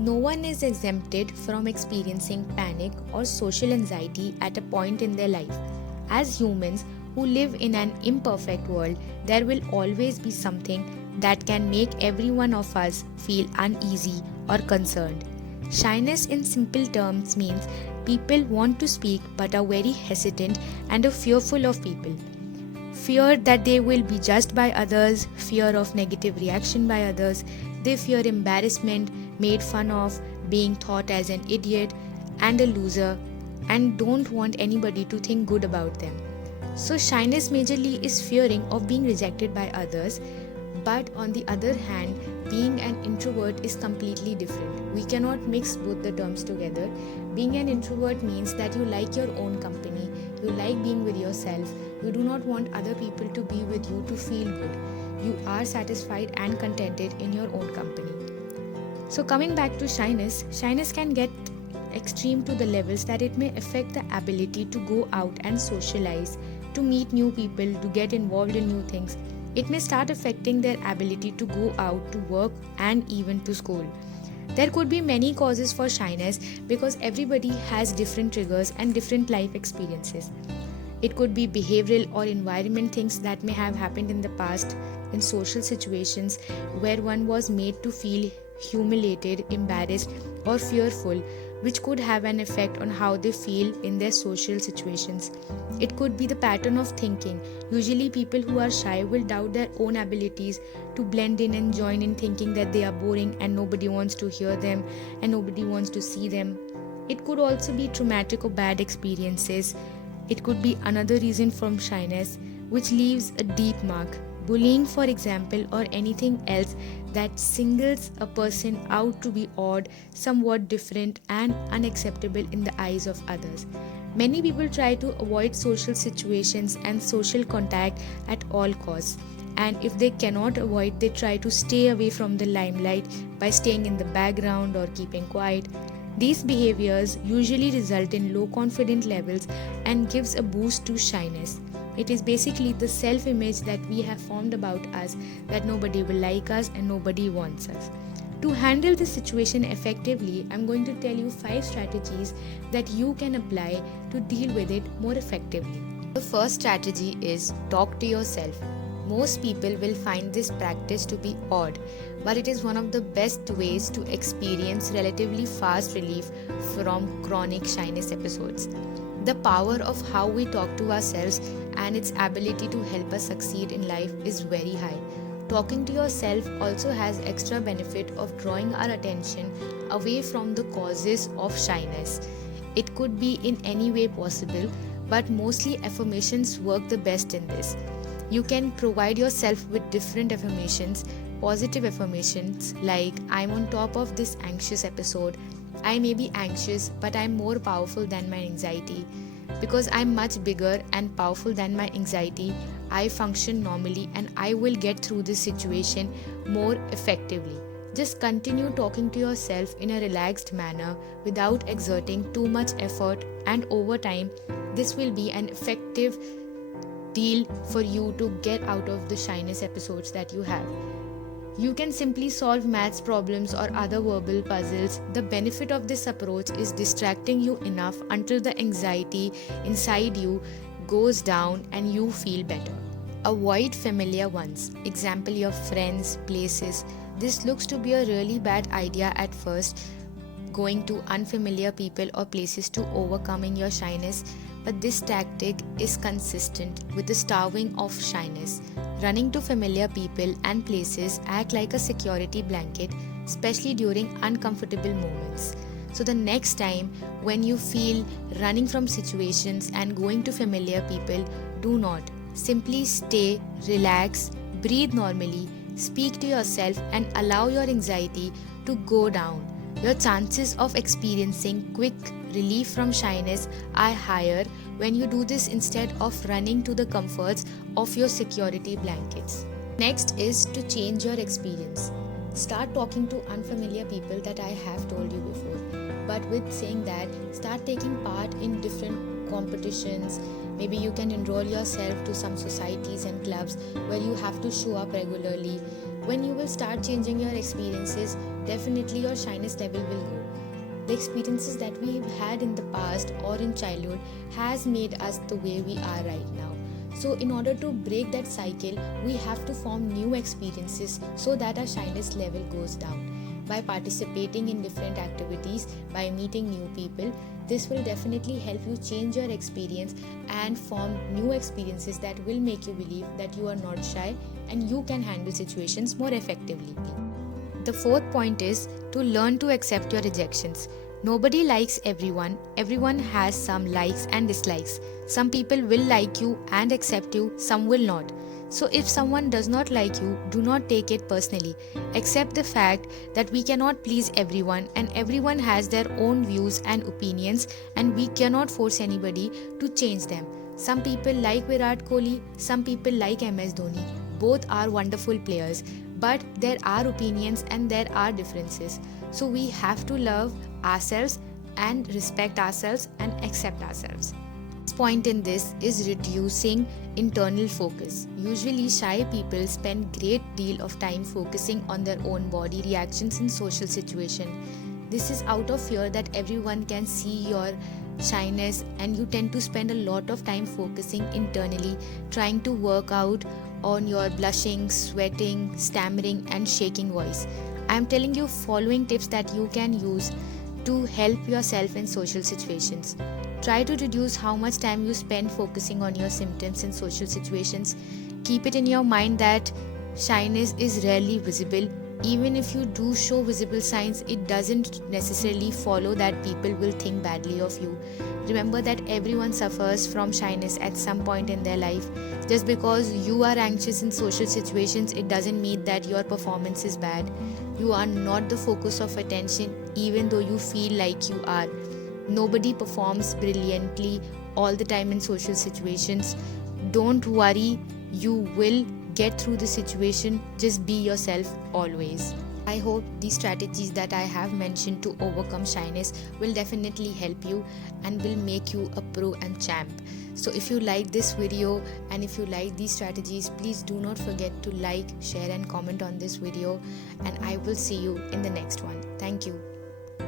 No one is exempted from experiencing panic or social anxiety at a point in their life. As humans who live in an imperfect world, there will always be something that can make every one of us feel uneasy or concerned. Shyness, in simple terms, means people want to speak but are very hesitant and are fearful of people. Fear that they will be judged by others, fear of negative reaction by others, they fear embarrassment, made fun of, being thought as an idiot and a loser, and don't want anybody to think good about them. So, shyness majorly is fearing of being rejected by others, but on the other hand, being an introvert is completely different. We cannot mix both the terms together. Being an introvert means that you like your own company, you like being with yourself, you do not want other people to be with you to feel good. You are satisfied and contented in your own company. So, coming back to shyness, shyness can get extreme to the levels that it may affect the ability to go out and socialize, to meet new people, to get involved in new things. It may start affecting their ability to go out to work and even to school. There could be many causes for shyness because everybody has different triggers and different life experiences. It could be behavioral or environment things that may have happened in the past in social situations where one was made to feel humiliated, embarrassed, or fearful, which could have an effect on how they feel in their social situations. It could be the pattern of thinking. Usually, people who are shy will doubt their own abilities to blend in and join in, thinking that they are boring and nobody wants to hear them and nobody wants to see them. It could also be traumatic or bad experiences. It could be another reason from shyness, which leaves a deep mark. Bullying, for example, or anything else that singles a person out to be odd, somewhat different, and unacceptable in the eyes of others. Many people try to avoid social situations and social contact at all costs. And if they cannot avoid, they try to stay away from the limelight by staying in the background or keeping quiet. These behaviors usually result in low confidence levels and gives a boost to shyness. It is basically the self-image that we have formed about us, that nobody will like us and nobody wants us. To handle this situation effectively, I'm going to tell you 5 strategies that you can apply to deal with it more effectively. The first strategy is talk to yourself. Most people will find this practice to be odd, but it is one of the best ways to experience relatively fast relief from chronic shyness episodes. The power of how we talk to ourselves and its ability to help us succeed in life is very high. Talking to yourself also has extra benefit of drawing our attention away from the causes of shyness. It could be in any way possible, but mostly affirmations work the best in this. You can provide yourself with different affirmations, positive affirmations like I'm on top of this anxious episode. I may be anxious, but I'm more powerful than my anxiety. Because I'm much bigger and powerful than my anxiety, I function normally and I will get through this situation more effectively. Just continue talking to yourself in a relaxed manner without exerting too much effort, and over time, this will be an effective deal for you to get out of the shyness episodes that you have. You can simply solve maths problems or other verbal puzzles. The benefit of this approach is distracting you enough until the anxiety inside you goes down and you feel better. Avoid familiar ones. Example, your friends, places. This looks to be a really bad idea at first, going to unfamiliar people or places to overcoming your shyness, but this tactic is consistent with the starving of shyness. Running to familiar people and places act like a security blanket, especially during uncomfortable moments. So the next time when you feel running from situations and going to familiar people, do not. Simply stay, relax, breathe normally, speak to yourself and allow your anxiety to go down. Your chances of experiencing quick relief from shyness are higher when you do this instead of running to the comforts of your security blankets. Next is to change your experience. Start talking to unfamiliar people that I have told you before. But with saying that, start taking part in different competitions. Maybe you can enroll yourself to some societies and clubs where you have to show up regularly. When you will start changing your experiences, definitely your shyness level will go. The experiences that we've had in the past or in childhood has made us the way we are right now. So in order to break that cycle, we have to form new experiences so that our shyness level goes down. By participating in different activities, by meeting new people, this will definitely help you change your experience and form new experiences that will make you believe that you are not shy and you can handle situations more effectively. The fourth point is to learn to accept your rejections. Nobody likes everyone. Everyone has some likes and dislikes. Some people will like you and accept you, some will not. So if someone does not like you, do not take it personally. Accept the fact that we cannot please everyone and everyone has their own views and opinions and we cannot force anybody to change them. Some people like Virat Kohli, some people like MS Dhoni. Both are wonderful players, but there are opinions and there are differences. So we have to love ourselves and respect ourselves and accept ourselves. Next point in this is reducing internal focus. Usually shy people spend great deal of time focusing on their own body reactions in social situation. This is out of fear that everyone can see your shyness and you tend to spend a lot of time focusing internally, trying to work out on your blushing, sweating, stammering and shaking voice. I am telling you following tips that you can use to help yourself in social situations. Try to reduce how much time you spend focusing on your symptoms in social situations. Keep it in your mind that shyness is rarely visible. Even if you do show visible signs, it doesn't necessarily follow that people will think badly of you. Remember that everyone suffers from shyness at some point in their life. Just because you are anxious in social situations, it doesn't mean that your performance is bad. You are not the focus of attention, even though you feel like you are. Nobody performs brilliantly all the time in social situations. Don't worry, you will get through the situation. Just be yourself always. I hope these strategies that I have mentioned to overcome shyness will definitely help you and will make you a pro and champ. So if you like this video and if you like these strategies, please do not forget to like, share and comment on this video, and I will see you in the next one. Thank you.